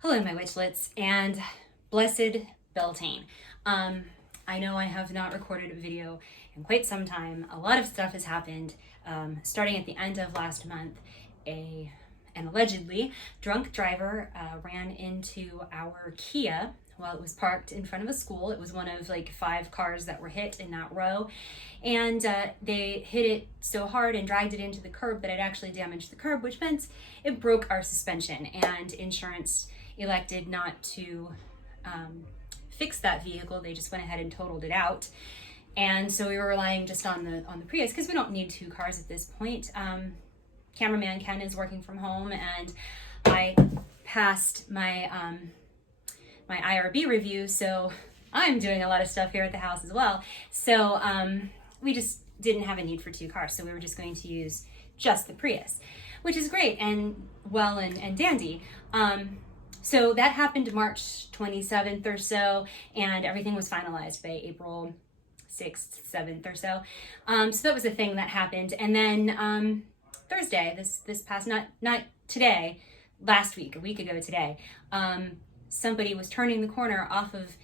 Hello, my witchlets, and blessed Beltane. I know I have not recorded a video in quite some time. A lot of stuff has happened. Starting at the end of last month, an allegedly drunk driver ran into our Kia while it was parked in front of a school. It was one of like 5 cars that were hit in that row, and they hit it so hard and dragged it into the curb that it actually damaged the curb, which meant it broke our suspension, and insurance elected not to fix that vehicle. They just went ahead and totaled it out. And so we were relying just on the Prius because we don't need 2 cars at this point. Cameraman Ken is working from home, and I passed my my IRB review, so I'm doing a lot of stuff here at the house as well. So we just didn't have a need for 2 cars, so we were just going to use just the Prius, which is great and well and dandy. So that happened March 27th or so, and everything was finalized by April 6th, 7th or so. So that was a thing that happened. And then Thursday, this past, not today, last week, a week ago today, somebody was turning the corner off of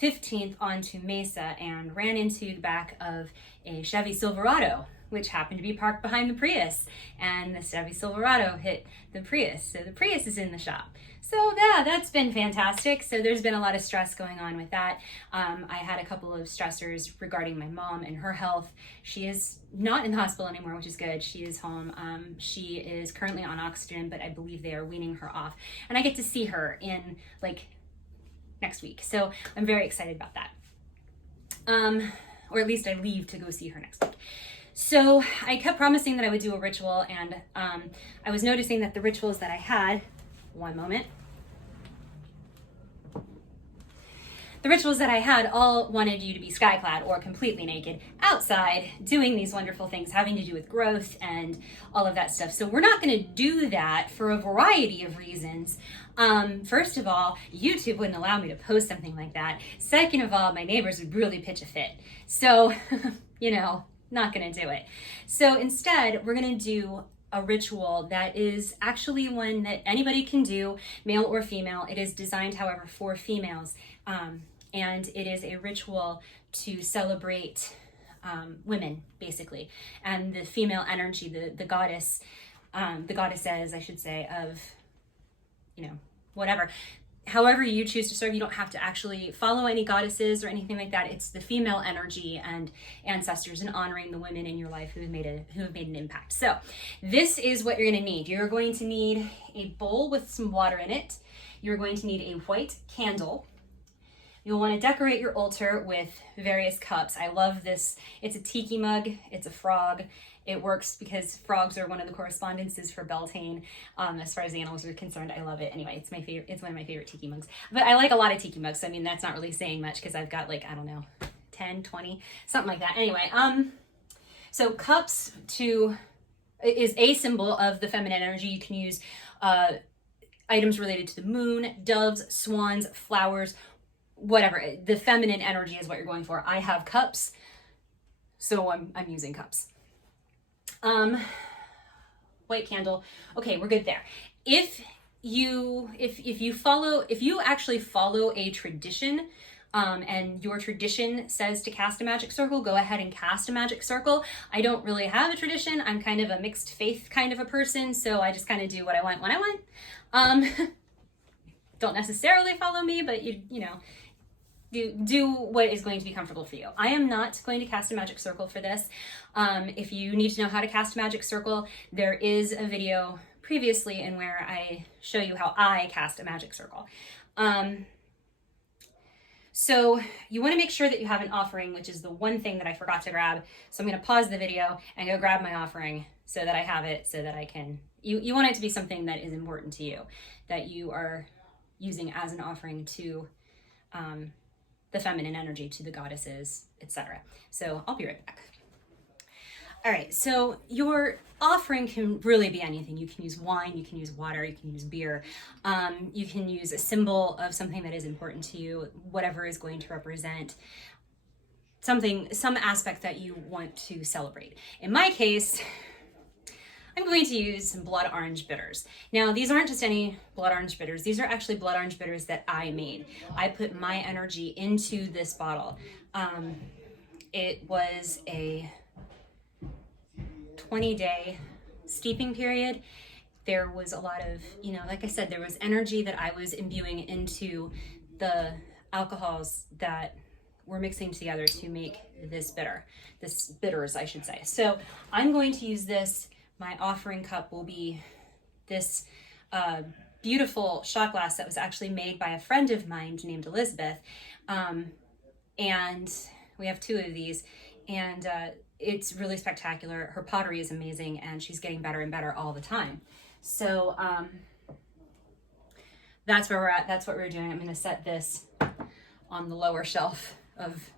15th onto Mesa and ran into the back of a Chevy Silverado, which happened to be parked behind the Prius, and the Chevy Silverado hit the Prius. So the Prius is in the shop. So yeah, that's been fantastic. So there's been a lot of stress going on with that. I had a couple of stressors regarding my mom and her health. She is not in the hospital anymore, which is good. She is home. She is currently on oxygen, but I believe they are weaning her off. And I get to see her in like next week. So I'm very excited about that. Or at least I leave to go see her next week. So I kept promising that I would do a ritual, and I was noticing that the rituals that I had, one moment, the rituals that I had all wanted you to be skyclad or completely naked outside doing these wonderful things having to do with growth and all of that stuff. So we're not going to do that for a variety of reasons. First of all, YouTube wouldn't allow me to post something like that. Second of all, my neighbors would really pitch a fit. So, not going to do it. So instead, we're going to do a ritual that is actually one that anybody can do, male or female. It is designed, however, for females. And it is a ritual to celebrate women, basically, and the female energy, the goddesses, I should say, of, whatever. However you choose to serve, you don't have to actually follow any goddesses or anything like that. It's the female energy and ancestors and honoring the women in your life who have made an impact. So this is what you're going to need. You're going to need a bowl with some water in it. You're going to need a white candle. You'll want to decorate your altar with various cups. I love this. It's a tiki mug. It's a frog. It works because frogs are one of the correspondences for Beltane. As far as the animals are concerned, I love it. Anyway, it's my favorite. It's one of my favorite tiki mugs. But I like a lot of tiki mugs. So, that's not really saying much because I've got 10, 20, something like that. Anyway, so cups is a symbol of the feminine energy. You can use items related to the moon, doves, swans, flowers, whatever. The feminine energy is what you're going for. I have cups, so I'm using cups. White candle. Okay, we're good there. If you actually follow a tradition, and your tradition says to cast a magic circle, go ahead and cast a magic circle. I don't really have a tradition. I'm kind of a mixed faith kind of a person, so I just kind of do what I want when I want. Don't necessarily follow me, but do what is going to be comfortable for you. I am not going to cast a magic circle for this. If you need to know how to cast a magic circle, there is a video previously in where I show you how I cast a magic circle. So you want to make sure that you have an offering, which is the one thing that I forgot to grab. So I'm going to pause the video and go grab my offering so that I have it, so that I can, you want it to be something that is important to you, that you are using as an offering to the feminine energy, to the goddesses, etc. So I'll be right back. All right, so your offering can really be anything. You can use wine, you can use water, you can use beer. You can use a symbol of something that is important to you, whatever is going to represent some aspect that you want to celebrate. In my case, I'm going to use some blood orange bitters. Now, these aren't just any blood orange bitters. These are actually blood orange bitters that I made. I put my energy into this bottle. It was a 20-day steeping period. There was a lot of, like I said, there was energy that I was imbuing into the alcohols that we're mixing together to make this bitters, I should say. So I'm going to use this. My offering cup will be this beautiful shot glass that was actually made by a friend of mine named Elizabeth. And we have 2 of these, and it's really spectacular. Her pottery is amazing, and she's getting better and better all the time. So that's where we're at. That's what we're doing. I'm going to set this on the lower shelf of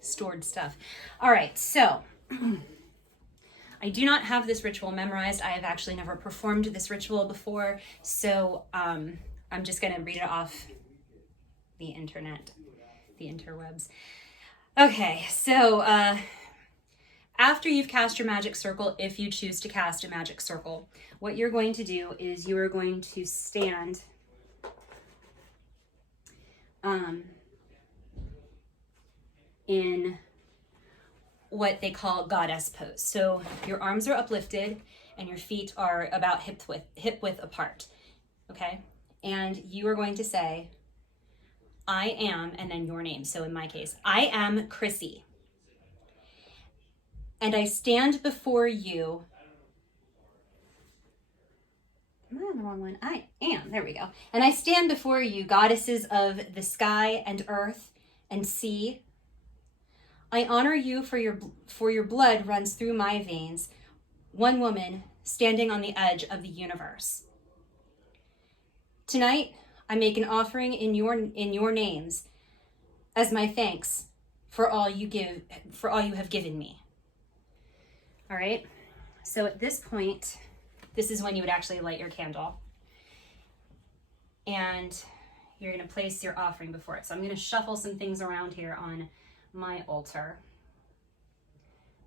stored stuff. All right, so I do not have this ritual memorized. I have actually never performed this ritual before, so I'm just going to read it off the internet, the interwebs. Okay, so after you've cast your magic circle, if you choose to cast a magic circle, what you're going to do is you are going to stand in what they call goddess pose. So your arms are uplifted and your feet are about hip width apart, okay? And you are going to say, I am, and then your name. So in my case, I am Chrissy. And I stand before you. Am I on the wrong one? I am. There we go. And I stand before you, goddesses of the sky and earth and sea. I honor you for your blood runs through my veins, one woman standing on the edge of the universe. Tonight, I make an offering in your names as my thanks for all you have given me. All right. So at this point, this is when you would actually light your candle, and you're going to place your offering before it. So I'm going to shuffle some things around here on my altar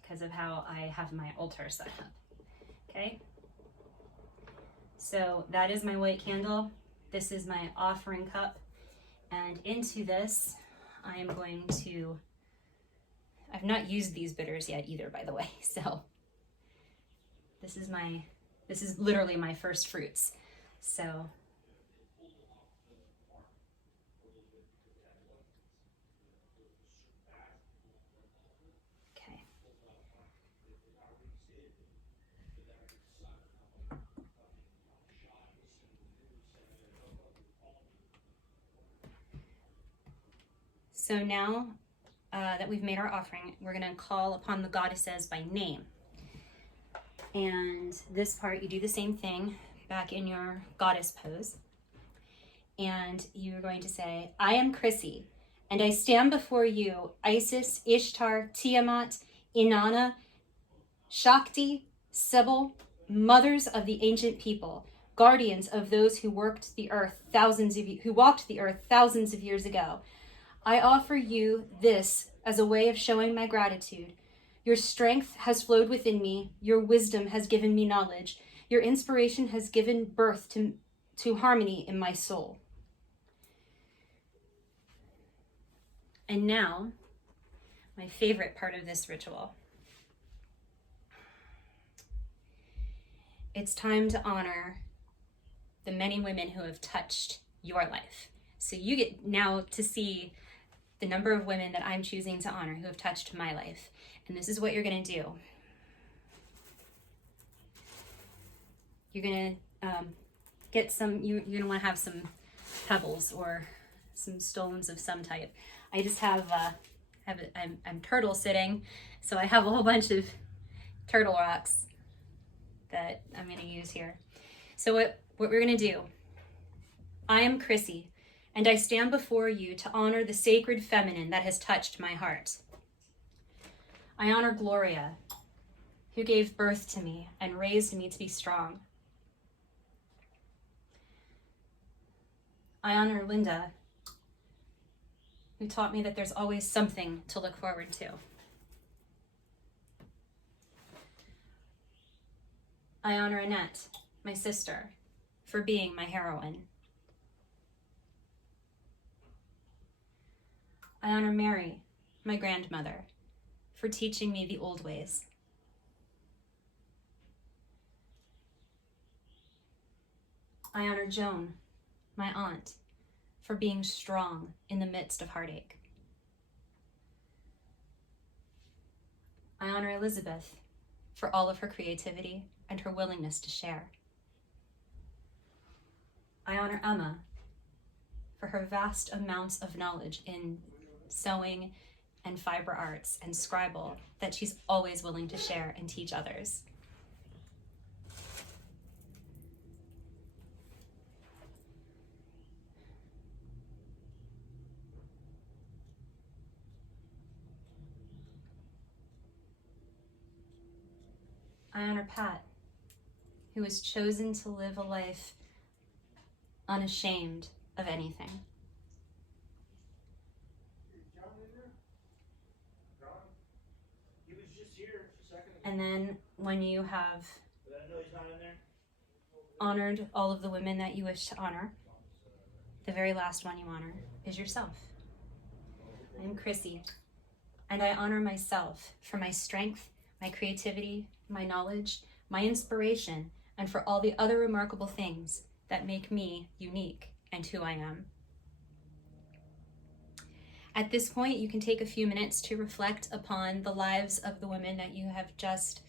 because of how I have my altar set up. Okay. So that is my white candle. This is my offering cup, and into this I am going to, I've not used these bitters yet either, by the way. So this is literally my first fruits. So okay. So now that we've made our offering, we're going to call upon the goddesses by name. And this part, you do the same thing back in your goddess pose. And you're going to say, I am Chrissy, and I stand before you, Isis, Ishtar, Tiamat, Inanna, Shakti, Sybil, mothers of the ancient people, guardians of those who walked the earth thousands of years ago. I offer you this as a way of showing my gratitude. Your strength has flowed within me. Your wisdom has given me knowledge. Your inspiration has given birth to harmony in my soul. And now, my favorite part of this ritual. It's time to honor the many women who have touched your life. So you get now to see the number of women that I'm choosing to honor who have touched my life. And this is what you're going to do. You're going to get some, you're going to want to have some pebbles or some stones of some type. I just have I'm turtle sitting, so I have a whole bunch of turtle rocks that I'm going to use here. So what we're going to do, I am Chrissy, and I stand before you to honor the sacred feminine that has touched my heart. I honor Gloria, who gave birth to me and raised me to be strong. I honor Linda, who taught me that there's always something to look forward to. I honor Annette, my sister, for being my heroine. I honor Mary, my grandmother, for teaching me the old ways. I honor Joan, my aunt, for being strong in the midst of heartache. I honor Elizabeth for all of her creativity and her willingness to share. I honor Emma for her vast amounts of knowledge in sewing and fiber arts and scribble that she's always willing to share and teach others. I honor Pat, who has chosen to live a life unashamed of anything. And then when you have honored all of the women that you wish to honor, the very last one you honor is yourself. I am Chrissy, and I honor myself for my strength, my creativity, my knowledge, my inspiration, and for all the other remarkable things that make me unique and who I am. At this point, you can take a few minutes to reflect upon the lives of the women that you have just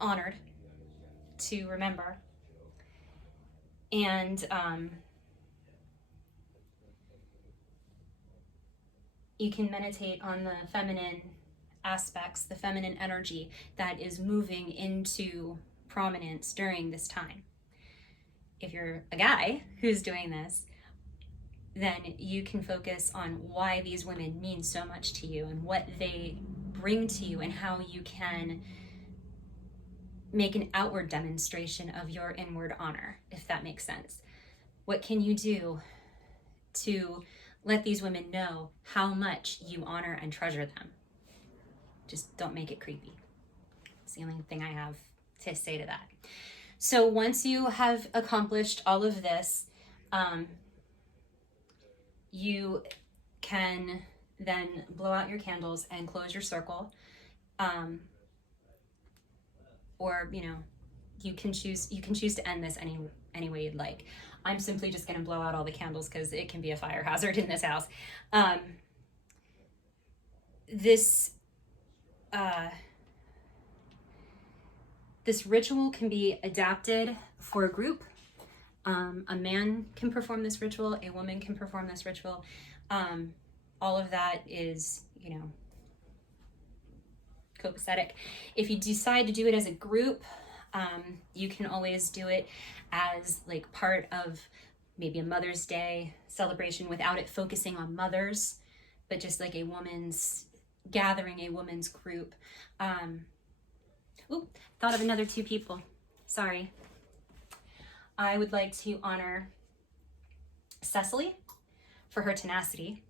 honored, to remember. And you can meditate on the feminine aspects, the feminine energy that is moving into prominence during this time. If you're a guy who's doing this, then you can focus on why these women mean so much to you and what they bring to you and how you can make an outward demonstration of your inward honor, if that makes sense. What can you do to let these women know how much you honor and treasure them? Just don't make it creepy. It's the only thing I have to say to that. So once you have accomplished all of this, you can then blow out your candles and close your circle. Or, you can choose to end this any way you'd like. I'm simply just going to blow out all the candles because it can be a fire hazard in this house. This ritual can be adapted for a group. A man can perform this ritual, a woman can perform this ritual. All of that is, copacetic. If you decide to do it as a group, you can always do it as like part of maybe a Mother's Day celebration without it focusing on mothers, but just like a woman's gathering, a woman's group. Thought of another two people. Sorry. I would like to honor Cecily for her tenacity,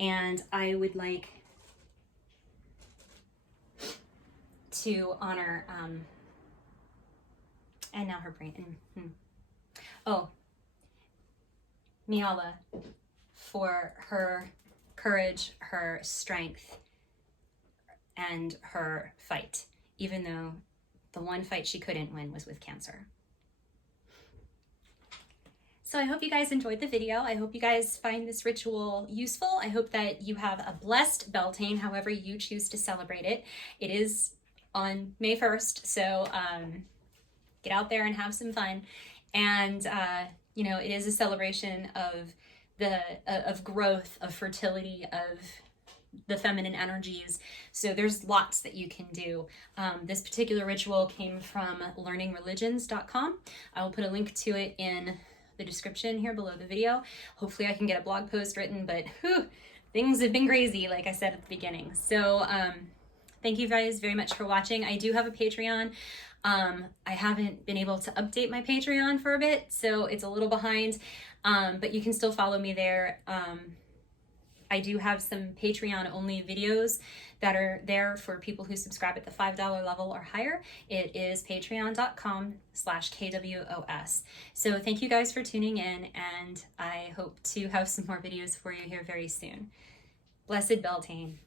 and I would like to honor, and now her brain, Miala for her courage, her strength, and her fight, even though the one fight she couldn't win was with cancer. So I hope you guys enjoyed the video. I hope you guys find this ritual useful. I hope that you have a blessed Beltane, however you choose to celebrate it. It is on May 1st, so get out there and have some fun. And it is a celebration of growth, of fertility, of the feminine energies. So there's lots that you can do. This particular ritual came from learningreligions.com. I will put a link to it in the description here below the video. Hopefully I can get a blog post written, but things have been crazy, like I said at the beginning. So thank you guys very much for watching. I do have a Patreon. I haven't been able to update my Patreon for a bit, so it's a little behind, but you can still follow me there. I do have some Patreon only videos that are there for people who subscribe at the $5 level or higher. It is patreon.com/KWOS. So thank you guys for tuning in, and I hope to have some more videos for you here very soon. Blessed Beltane.